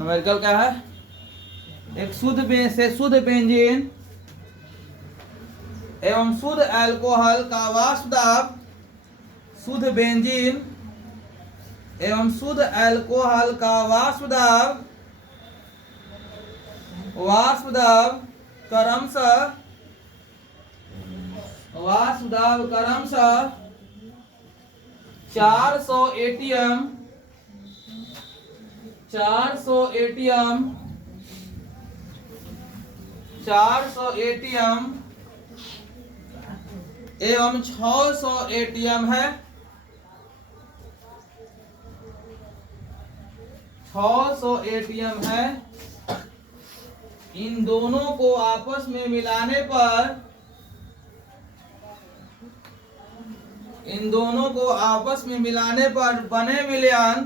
Numerical क्या है? एक शुद्ध बेंजीन एवं शुद्ध अल्कोहल का वाष्प दाब, शुद्ध बेंजीन एवं शुद्ध अल्कोहल का वाष्प दाब क्रमशः 400 एटीएम 400 एटीएम एवं 600 एटीएम है। 600 एटीएम है। इन दोनों को आपस में मिलाने पर बने विलयन,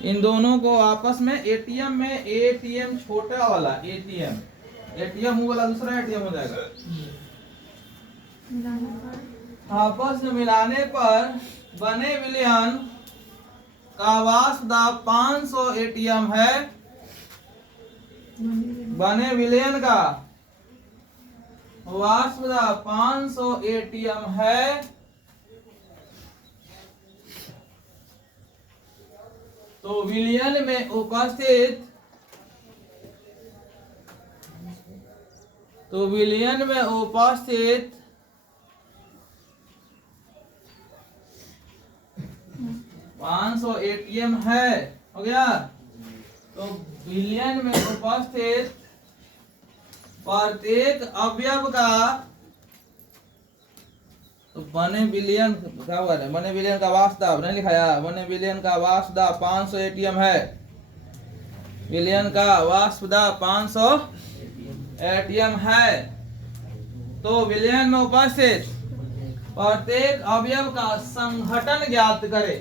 इन दोनों को आपस में एटीएम छोटा वाला एटीएम वाला दूसरा एटीएम हो जाएगा। आपस में मिलाने पर बने विलयन का वाष्प दाब 500 एटीएम है। बने विलयन का वाष्प दाब 500 एटीएम है। तो विलयन में उपस्थित 500 एटीएम है, हो गया। तो विलयन में उपस्थित प्रत्येक अवयव का, तो बने विलयन क्या हुआ है? बने विलयन का वाष्प दाब नहीं लिखाया। बने विलयन का वाष्प दाब 500 एटीएम है। विलयन का वाष्प दाब 500 एटीएम है। तो विलयन में उपस्थित प्रत्येक अवयव का संघटन ज्ञात करे।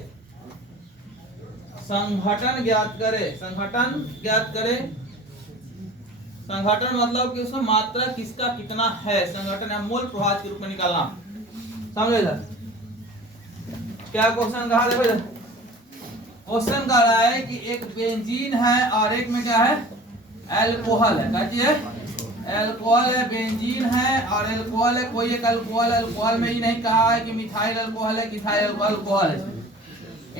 संघटन मतलब कि उसमें मात्रा किसका कितना है, संघटन या मोल प्रभाव के रूप में निकालना। समझे इधर क्या क्वेश्चन कहा? देखो इधर क्वेश्चन कह रहा है कि एक बेंजीन है और एक में क्या है? अल्कोहल है। क्या चीज है? अल्कोहल है। बेंजीन है और अल्कोहल है। कोई एक अल्कोहल में ही नहीं कहा है कि मिथाइल अल्कोहल है कि इथाइल अल्कोहल है।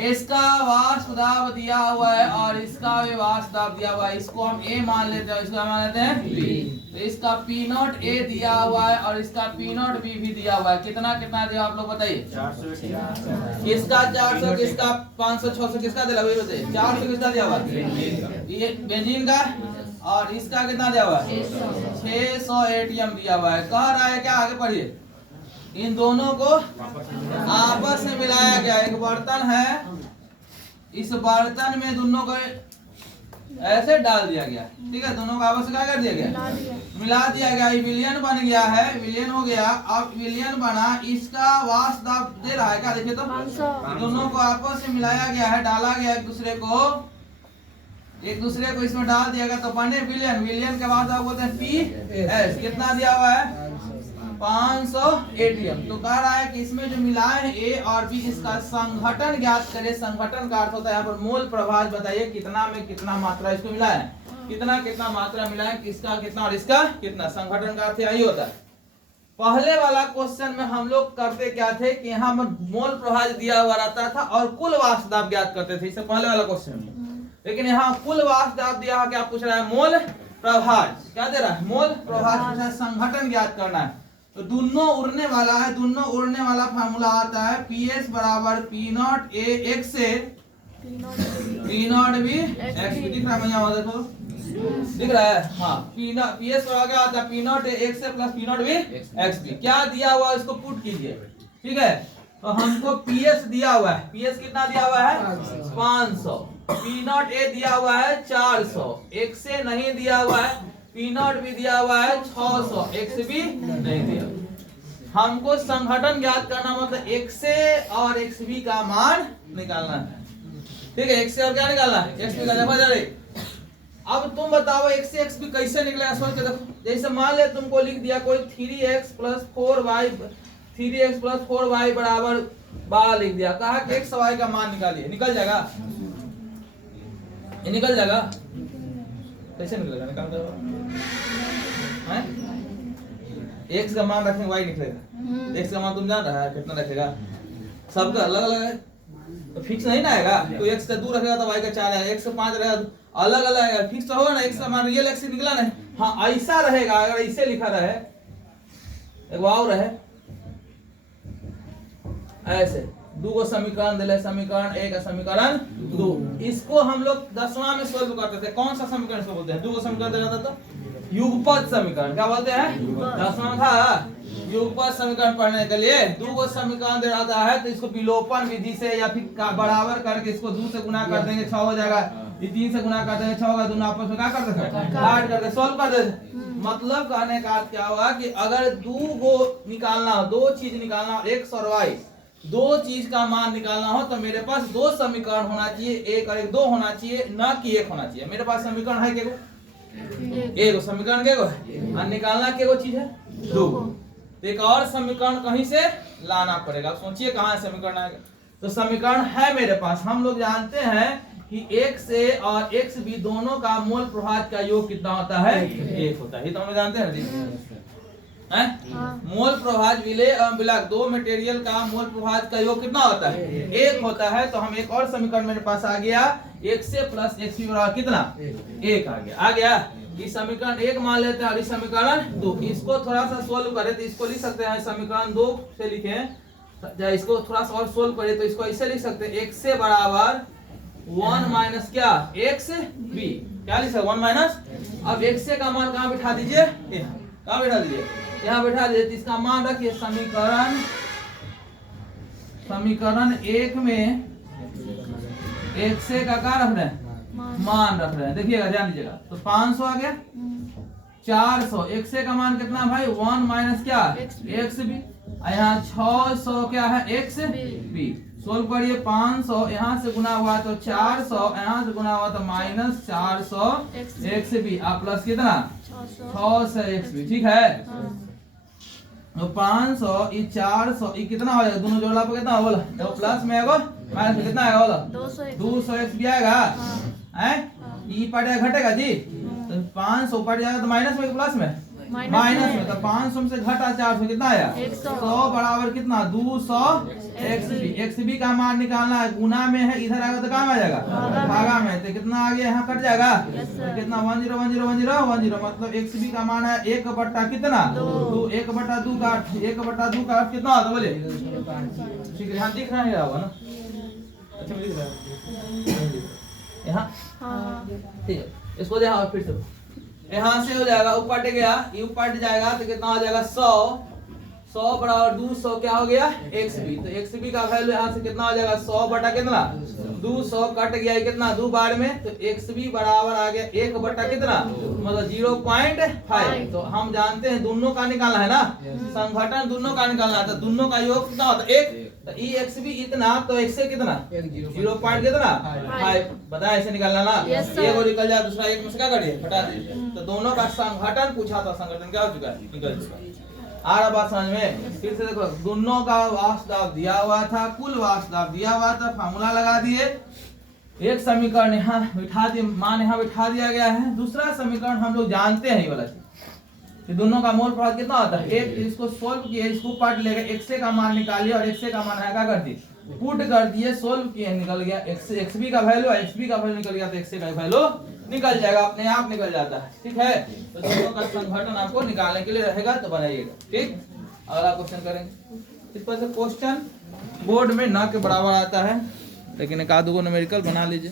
इसका वाष्प दाब दिया हुआ है और इसका भी वाष्प दाब दिया हुआ है। इसको हम A मान लेते हैं, इसको मान लेते हैं B। तो इसका P0 A दिया हुआ है और इसका P0 B भी दिया हुआ है। कितना दिया आप लोग बताइए? 400। किसका 400, किसका 500, 600, किसका दिया हुआ बताइए? 400 किसका दिया हुआ? ये बेंजीन का। और इसका कितना दिया हुआ? 600 एटीएम दिया हुआ है। कह रहा है क्या? आगे पढ़िए। इन दोनों को आपस में मिलाया गया। एक बर्तन है, इस बर्तन में दोनों को ऐसे डाल दिया गया। ठीक है, दोनों को आपस में क्या कर दिया गया? मिला दिया गया। ये विलयन बन गया है, विलयन हो गया। अब विलयन बना, इसका वाष्प दाब दे रहा है क्या? देखिए तो दोनों को आपस में मिलाया गया है, डाला गया एक दूसरे को इसमें डाल दिया गया। तो बने विलयन। विलयन के वाष्प दाब बोलते हैं PS। कितना दिया हुआ है? 500 एटीएम। तो कह रहा है कि इसमें जो मिलाए हैं A और B, इसका संघटन ज्ञात करें। संघटन का अर्थ होता है यहाँ पर मोल प्रभाव। बताइए कितना में कितना मात्रा इसको मिला है, कितना मात्रा मिला है, किसका कितना और इसका कितना। संघटन का अर्थ यही होता है। पहले वाला क्वेश्चन में हम लोग करते क्या थे कि यहाँ पर मोल प्रभाव दिया हुआ रहता था और कुल वाष्प दाब ज्ञात करते थे, इससे पहले वाला क्वेश्चन में। लेकिन यहाँ कुल वाष्प दाब दिया है, क्या पूछ रहा है? मोल प्रभाव। क्या दे रहा है? मोल प्रभाव। संघटन ज्ञात करना है। तो दोनों उड़ने वाला है। दोनों उड़ने वाला फार्मूला आता है PS बराबर P0 A X से P0 B X। दिख रहा है यहाँ? देखो दिख रहा है। हाँ, PS बराबर क्या आता है? P0 A X से plus P0 B X B। क्या दिया हुआ है इसको पुट कीजिए। ठीक है, तो हमको PS दिया हुआ है। PS कितना दिया हुआ है? 500। P0 A दिया हुआ है 400। X से नहीं दिया हुआ है। P0 भी दिया हुआ है 600। X भी नहीं दिया। हमको संघटन ज्ञात करना, मतलब X से और XB का मान निकालना है। ठीक है, X से और क्या निकालना है? XB का। देखो अब तुम बताओ X से XB कैसे निकलेगा? सोच के देखो। जैसे मान ले तुमको लिख दिया कोई 3x प्लस 4y बराबर 12 लिख दिया। कहा कि x y का मान निकालिए। निकल जाएगा? ये निकल जाएगा, कैसे निकलेगा, निकाल दो हैं। x का मान रखेंगे y निकलेगा, x का मान तुम जान रहा है कितना रखेगा, सबका अलग अलग है तो फिक्स नहीं ना आएगा। तो x से 2 रखेगा तो y का 4 आएगा, x से 5 रहेगा अलग अलग आएगा, फिक्स तो होगा ना। x का मान रियल x निकला नहीं, हाँ ऐसा रहेगा। अगर ऐसे लिखा रहे एक और रहे ऐसे, दो को समीकरण दिले, समीकरण 1 का समीकरण 2, इसको हम लोग 10वां में सोल्व करते थे। कौन सा समीकरण इसको बोलते हैं, दो को समीकरण दिया था तो युगपत समीकरण, क्या बोलते हैं, 10वां था युगपत समीकरण पढ़ने के लिए। दो को समीकरण दे रहा है तो इसको विलोपन विधि से या फिर बराबर करके इसको 2 से गुना कर देंगे 6 हो जाएगा, ये 3 से गुना कर देंगे 6 होगा, दोनों आपस में क्या कर देंगे काट करके सॉल्व कर देते। मतलब कहने का क्या हुआ कि अगर दो को निकालना हो, दो चीज निकालना हो, x और y, दो चीज का मान निकालना हो तो मेरे पास दो समीकरण होना चाहिए, एक और एक, दो होना चाहिए ना कि एक होना चाहिए। मेरे पास समीकरण है केगो, एक समीकरण केगो है और निकालना केगो चीज है दो। एक और समीकरण कहीं से लाना पड़ेगा। सोचिए कहाँ है समीकरण आएगा, तो समीकरण है मेरे पास। हम लोग जानते हैं कि x a और x b दोनों का मोल प्रभाज का योग कितना होता है, एक होता है। ये तो हम जानते हैं मोल प्रभाज विलय दो मटेरियल का मोल प्रभाज का योग कितना होता है, एक होता है। तो हम एक और समीकरण मेरे पास आ गया, x a plus x b बराबर कितना, एक आ गया। इस समीकरण 1 मान लेते हैं और इस समीकरण 2। इसको थोड़ा सा सोल्व करें तो इसको लिख सकते हैं समीकरण 2 से लिखें, इसको थोड़ा सा और सोल्व करें तो इसको ऐसे लिख सकते हैं, x से बराबर 1 माइनस क्या x b, क्या लिख सकते 1 माइनस। अब x का मान कहाँ बिठा दीजिए, कहाँ बिठा दीजिए, यहाँ बिठा दीजिए। इसका मान रखिए समीकरण 1 में x का क्या रख रहे हैं, मान रख रहे हैं। देखिएगा ध्यान दीजिएगा, तो 500 आ गया, 400, x का मान कितना भाई 1 माइनस क्या x b, यहाँ 600 क्या है x b। सोल्व करिए, 500 यहाँ से गुना हुआ तो 400, यहाँ से गुना हुआ तो माइनस 400 x b प्लस कितना 600 x b, ठीक है। तो 500 ये 400 ये कितना हो जाएगा, दोनों जोड़ला पर कितना बोला, तो प्लस में आएगा माइनस में कितना आएगा बोला 200 x b आएगा हैं। ये पड़ जाएगा घटेगा जी, तो 500 पड़ जाएगा तो माइनस में प्लस में माइनस में, तो 500 में से घटा 400 कितना आया 100 बराबर कितना 200 xb का मान निकालना है, गुना में है, इधर आएगा तो कहाँ आ जाएगा भागा में, तो कितना आ गया यहाँ कट जाएगा, तो कितना 10 मतलब xb का मान है 1 बट्टा कितना 2, 1/2 का 1/2 का कितना होता बोले, ठीक है यहाँ दिख रहा है होगा ना, अच्छा दिख रहा है यहाँ, ठीक है। इसको देखा फिर से यहाँ से हो जाएगा, ऊपर गया ये ऊपर जाएगा तो कितना हो जाएगा 100 बराबर 200 क्या हो गया xb। तो xb का वैल्यू यहाँ से कितना हो जाएगा 100 बटा कितना 200 कट गया कितना 2 बार में, तो xb बराबर आ गया 1 बटा कितना मतलब 0.5। तो हम जानते हैं दोनों का निकालना है ना, संघटन दोनों का निकालना है, तो दोनों का योग कितना होता है 1, तो xb इतना तो x से कितना 0 पॉइंट कितना 5 बता, ऐसे निकालना ना। ये वो निकल जाए, दूसरा एक में से क्या करिए हटा दीजिए। तो दोनों का संघटन पूछा था, संघटन क्या हो चुका है निकल चुका। आ रहा बात समझ में, फिर से देखो दोनों का वाष्प दाब दिया हुआ था, कुल वाष्प दाब दिया हुआ था, फार्मूला लगा दिए, एक समीकरण यहाँ बिठा दिए, मान यहाँ बिठा दिया गया है। दूसरा समीकरण हम लोग जानते हैं ये वाला कि दोनों का मोल प्रभाव कितना होता है, एक इसको सोल्व किए, इसको पार्ट लेके x का मान निकालिए और x का मान है क्या कर दिए पुट कर दिए, सोल्व किए निकल गया xb का वैल्यू, xb का वैल्यू निकल गया तो x का वैल्यू निकल जाएगा, अपने आप निकल जाता है, ठीक है। तो दोनों का संघटन आपको निकालने के लिए रहेगा तो बनाइएगा, ठीक। अगला क्वेश्चन करेंगे। इस पर से क्वेश्चन बोर्ड में ना के बराबर आता है, लेकिन एक आध गो न्यूमेरिकल बना लीजिए।